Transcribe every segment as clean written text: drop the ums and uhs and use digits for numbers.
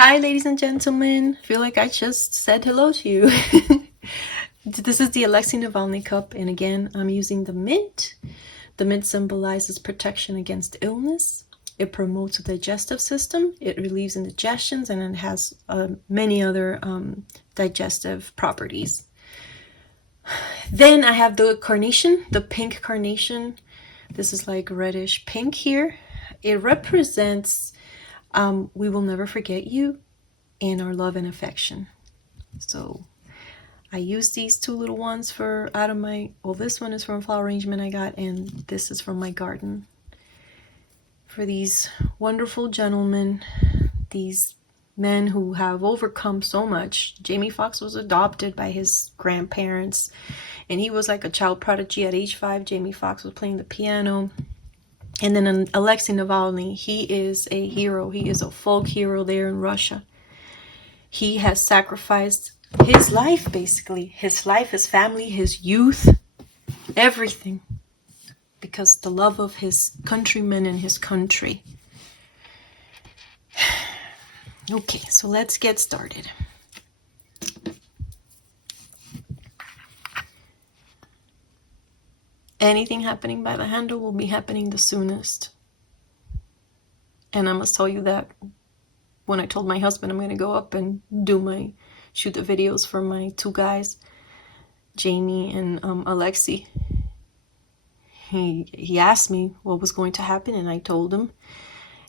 Hi, ladies and gentlemen. I feel like I just said hello to you. This is the Alexei Navalny cup, and again, I'm using the mint. The mint symbolizes protection against illness. It promotes the digestive system. It relieves indigestions, and it has many other digestive properties. Then I have the carnation, the pink carnation. This is like reddish pink here. It represents we will never forget you and our love and affection. So I use these two little ones for out of my, well, this one is from a flower arrangement I got, and this is from my garden. For these wonderful gentlemen, these men who have overcome so much. Jamie Foxx was adopted by his grandparents, and he was like a child prodigy at age 5. Jamie Foxx was playing the piano. And then Alexei Navalny, he is a hero. He is a folk hero there in Russia. He has sacrificed his life, basically. His life, his family, his youth, everything. Because the love of his countrymen and his country. Okay, so let's get started. Anything happening by the handle will be happening the soonest. And I must tell you that when I told my husband I'm going to go up and shoot the videos for my two guys, Jamie and Alexei, he asked me what was going to happen, and I told him.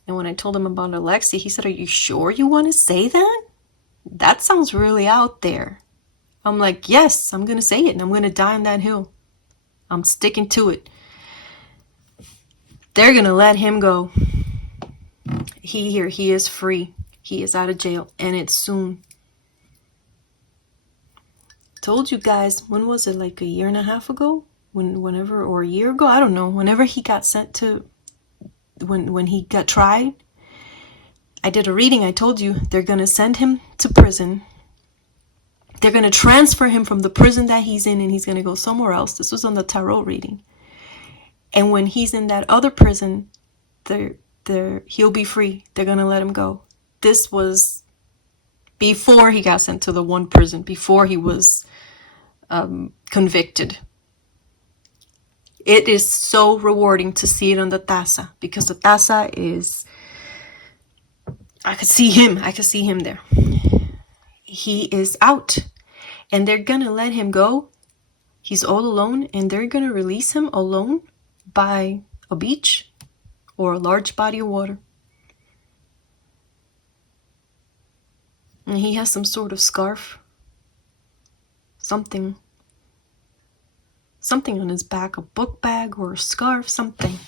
And when I told him about Alexei, he said, "Are you sure you want to say that? That sounds really out there." I'm like, yes, I'm going to say it, and I'm going to die on that hill. I'm sticking to it. They're going to let him go. He is free. He is out of jail, and it's soon. Told you guys, when was it, like a year and a half ago? Whenever, or a year ago? I don't know. Whenever he got sent to, when he got tried, I did a reading. I told you they're going to send him to prison. They're going to transfer him from the prison that he's in, and he's going to go somewhere else. This was on the tarot reading. And when he's in that other prison, he'll be free. They're going to let him go. This was before he got sent to the one prison, before he was convicted. It is so rewarding to see it on the Taza, because the Taza is, I could see him there. He is out, and they're gonna let him go. He's all alone, and they're gonna release him alone by a beach or a large body of water. And he has some sort of scarf, something on his back, a book bag or a scarf, something.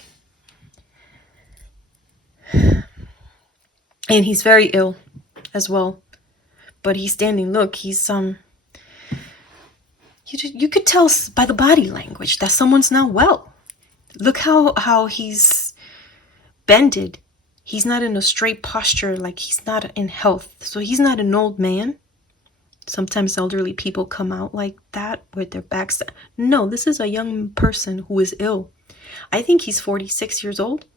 And he's very ill as well. But he's standing, look, he's, you could tell by the body language that someone's not well. Look how he's bended. He's not in a straight posture, like he's not in health. So he's not an old man. Sometimes elderly people come out like that with their backs. No, this is a young person who is ill. I think he's 46 years old.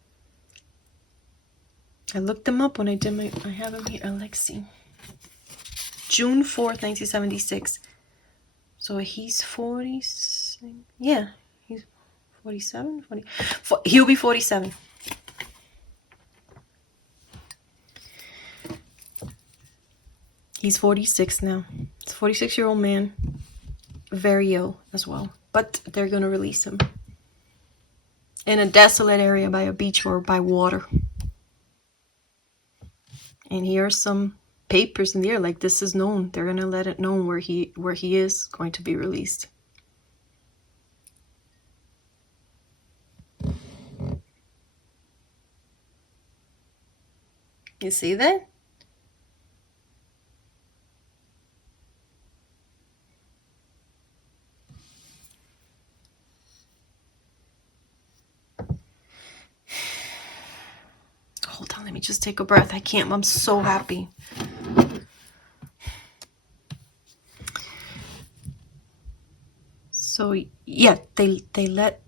I looked him up when I have him here, Alexei. June 4th, 1976. So he's 40, yeah, he's 47, 40, he'll be 47. He's 46 now. It's a 46-year-old man, very ill as well. But they're going to release him in a desolate area by a beach or by water. And here are some papers in the air, like this is known. They're gonna let it known where he is going to be released. You see that? Hold on, let me just take a breath. I can't, I'm so happy. So yeah, they let,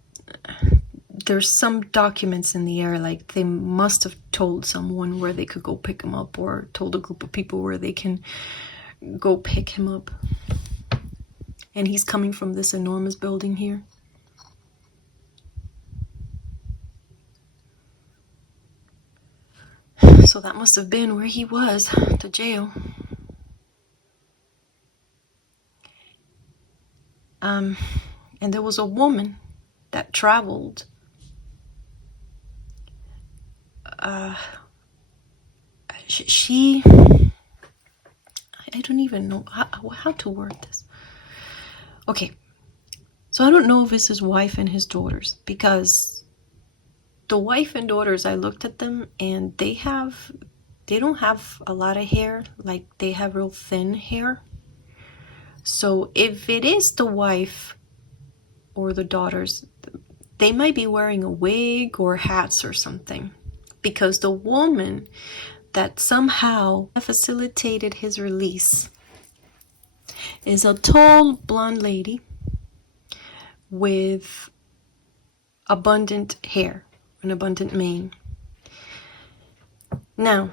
there's some documents in the air, like they must have told someone where they could go pick him up, or told a group of people where they can go pick him up. And he's coming from this enormous building here. So that must have been where he was, the jail. And there was a woman that traveled. I don't even know how to word this. Okay, so I don't know if it's his wife and his daughters, because the wife and daughters, I looked at them and they don't have a lot of hair. Like, they have real thin hair. So if it is the wife or the daughters, they might be wearing a wig or hats or something, because the woman that somehow facilitated his release is a tall blonde lady with abundant hair, an abundant mane. Now,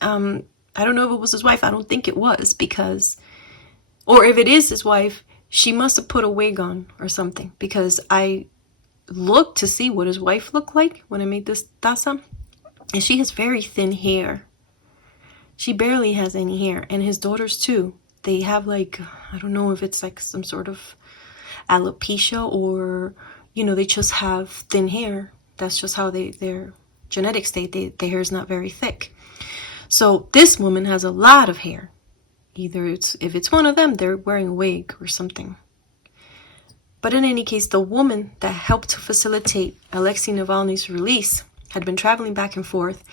I don't know if it was his wife. I don't think it was, because, or if it is his wife, she must have put a wig on or something, because I looked to see what his wife looked like when I made this taza, and she has very thin hair. She barely has any hair. And his daughters too. They have, like, I don't know if it's like some sort of alopecia, or, you know, they just have thin hair. That's just how their genetics, their hair is not very thick. So this woman has a lot of hair. Either if it's one of them, they're wearing a wig or something. But in any case, the woman that helped to facilitate Alexei Navalny's release had been traveling back and forth.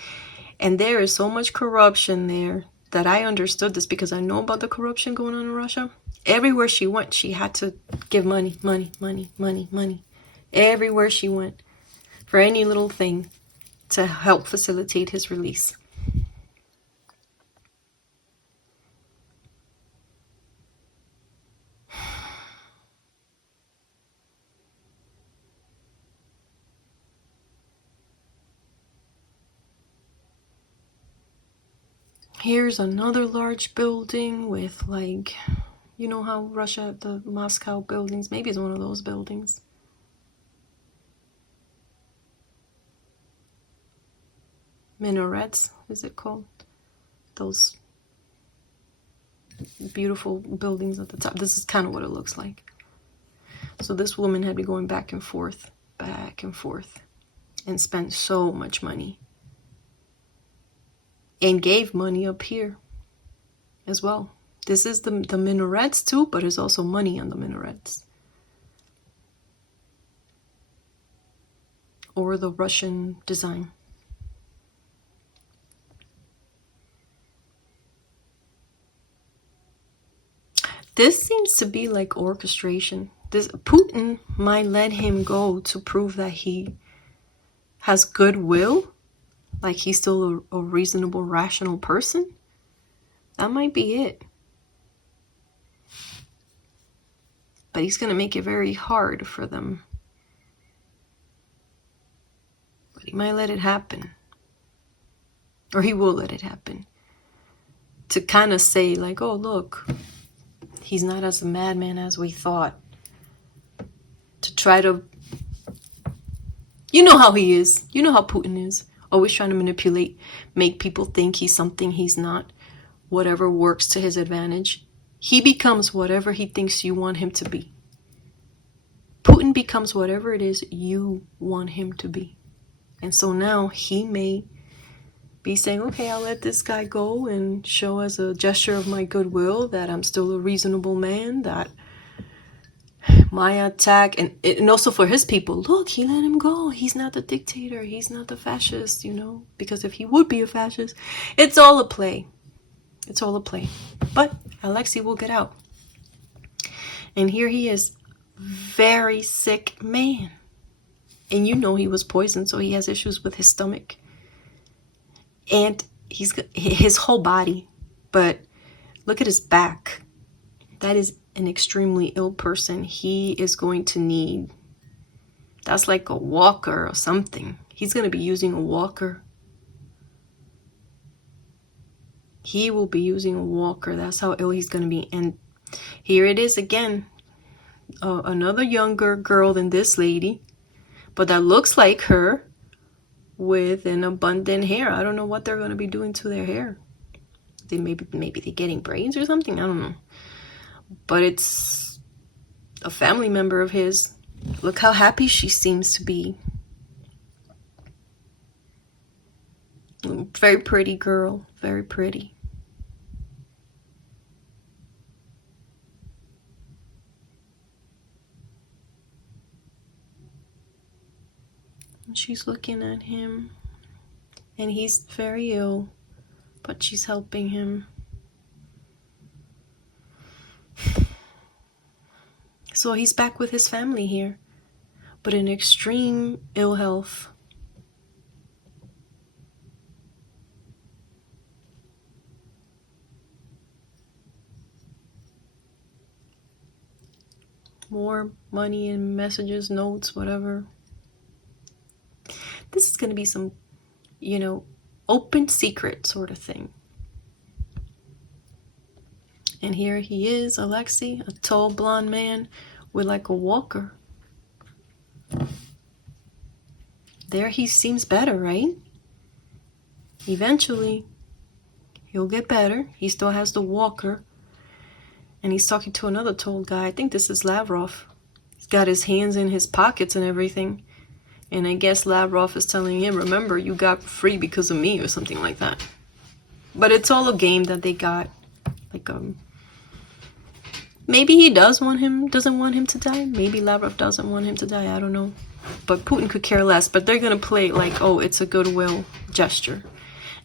And there is so much corruption there that I understood this, because I know about the corruption going on in Russia. Everywhere she went, she had to give money. Everywhere she went, for any little thing to help facilitate his release. Here's another large building with, like, you know how Russia, the Moscow buildings, maybe it's one of those buildings. Minarets, is it called? Those beautiful buildings at the top. This is kind of what it looks like. So this woman had been going back and forth, and spent so much money. And gave money up here as well. This is the minarets too, but there's also money on the minarets. Or the Russian design. This seems to be like orchestration. Putin might let him go to prove that he has goodwill. Like, he's still a reasonable, rational person. That might be it. But he's going to make it very hard for them. But he might let it happen. Or he will let it happen. To kind of say, like, oh, look, he's not as a madman as we thought. To try to... You know how he is. You know how Putin is. Always trying to manipulate, make people think he's something he's not. Whatever works to his advantage. He becomes whatever he thinks you want him to be. Putin becomes whatever it is you want him to be. And so now he may be saying, okay, I'll let this guy go and show as a gesture of my goodwill that I'm still a reasonable man, that my attack, and also for his people, look, he let him go. He's not the dictator. He's not the fascist, you know, because if he would be a fascist, it's all a play. It's all a play. But Alexei will get out. And here he is, very sick man. And you know he was poisoned, so he has issues with his stomach. And his whole body. But look at his back. That is an extremely ill person. He is going to need, that's like a walker or something. He's going to be using a walker. He will be using a walker. That's how ill he's going to be. And here it is again. Another younger girl than this lady. But that looks like her with an abundant hair. I don't know what they're going to be doing to their hair. Maybe they're getting braids or something. I don't know. But it's a family member of his. Look how happy she seems to be. Very pretty girl. Very pretty. And she's looking at him. And he's very ill. But she's helping him. So he's back with his family here. But in extreme ill health. More money and messages, notes, whatever. This is going to be some, open secret sort of thing. And here he is, Alexei, a tall blonde man with like a walker. There he seems better, right? Eventually, he'll get better. He still has the walker. And he's talking to another tall guy. I think this is Lavrov. He's got his hands in his pockets and everything. And I guess Lavrov is telling him, remember, you got free because of me or something like that. But it's all a game that they got. Like, maybe he doesn't want him to die. Maybe Lavrov doesn't want him to die. I don't know. But Putin could care less. But they're going to play it like, oh, it's a goodwill gesture.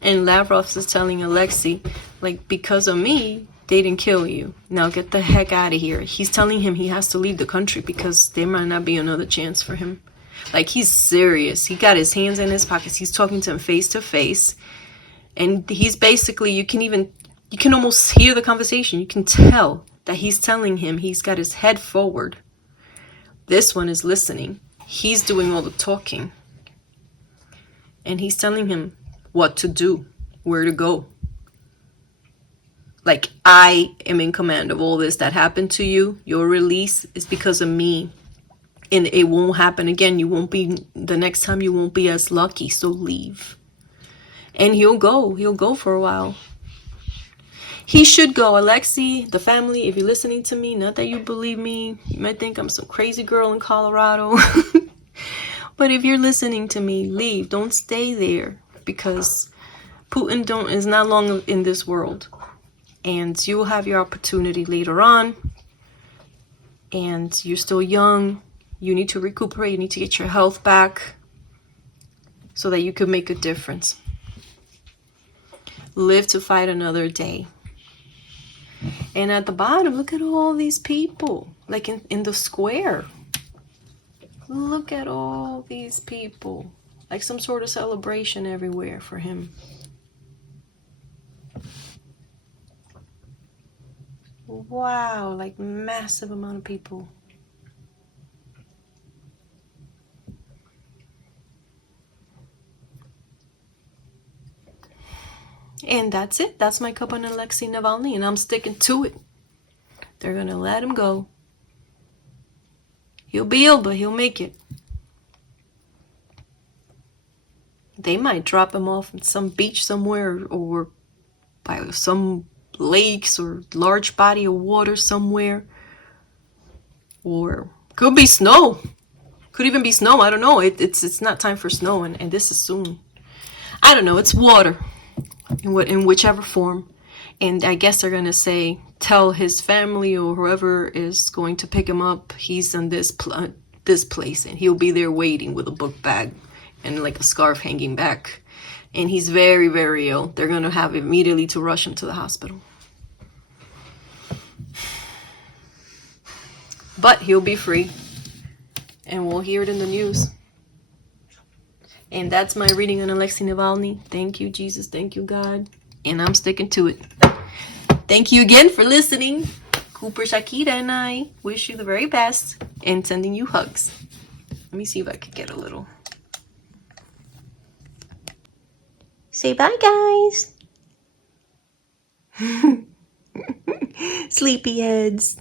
And Lavrov is telling Alexei, like, because of me, they didn't kill you. Now get the heck out of here. He's telling him he has to leave the country because there might not be another chance for him. Like, he's serious. He got his hands in his pockets. He's talking to him face to face. And he's basically, you can almost hear the conversation. You can tell that he's telling him he's got his head forward. This one is listening. He's doing all the talking. And he's telling him what to do, where to go. Like, I am in command of all this that happened to you. Your release is because of me. And it won't happen again. The next time you won't be as lucky. So leave. And he'll go for a while. He should go. Alexei, the family, if you're listening to me, not that you believe me. You might think I'm some crazy girl in Colorado. But if you're listening to me, leave. Don't stay there. Because Putin is not long in this world. And you will have your opportunity later on. And you're still young. You need to recuperate. You need to get your health back. So that you could make a difference. Live to fight another day. And at the bottom, look at all these people. Like in the square. Look at all these people. Like some sort of celebration everywhere for him. Wow, like massive amount of people. And that's it. That's my cup on Alexei Navalny, and I'm sticking to it. They're going to let him go. He'll be ill, but he'll make it. They might drop him off at some beach somewhere or by some lakes or large body of water somewhere. Or could be snow. Could even be snow. I don't know. It's not time for snow, and this is soon. I don't know. It's water. In whichever form. And I guess they're going to tell his family or whoever is going to pick him up, he's in this place, and he'll be there waiting with a book bag and like a scarf hanging back. And he's very, very ill. They're going to have immediately to rush him to the hospital. But he'll be free. And we'll hear it in the news. And that's my reading on Alexei Navalny. Thank you, Jesus. Thank you, God. And I'm sticking to it. Thank you again for listening. Cooper, Shakira, and I wish you the very best and sending you hugs. Let me see if I could get a little. Say bye, guys. Sleepyheads.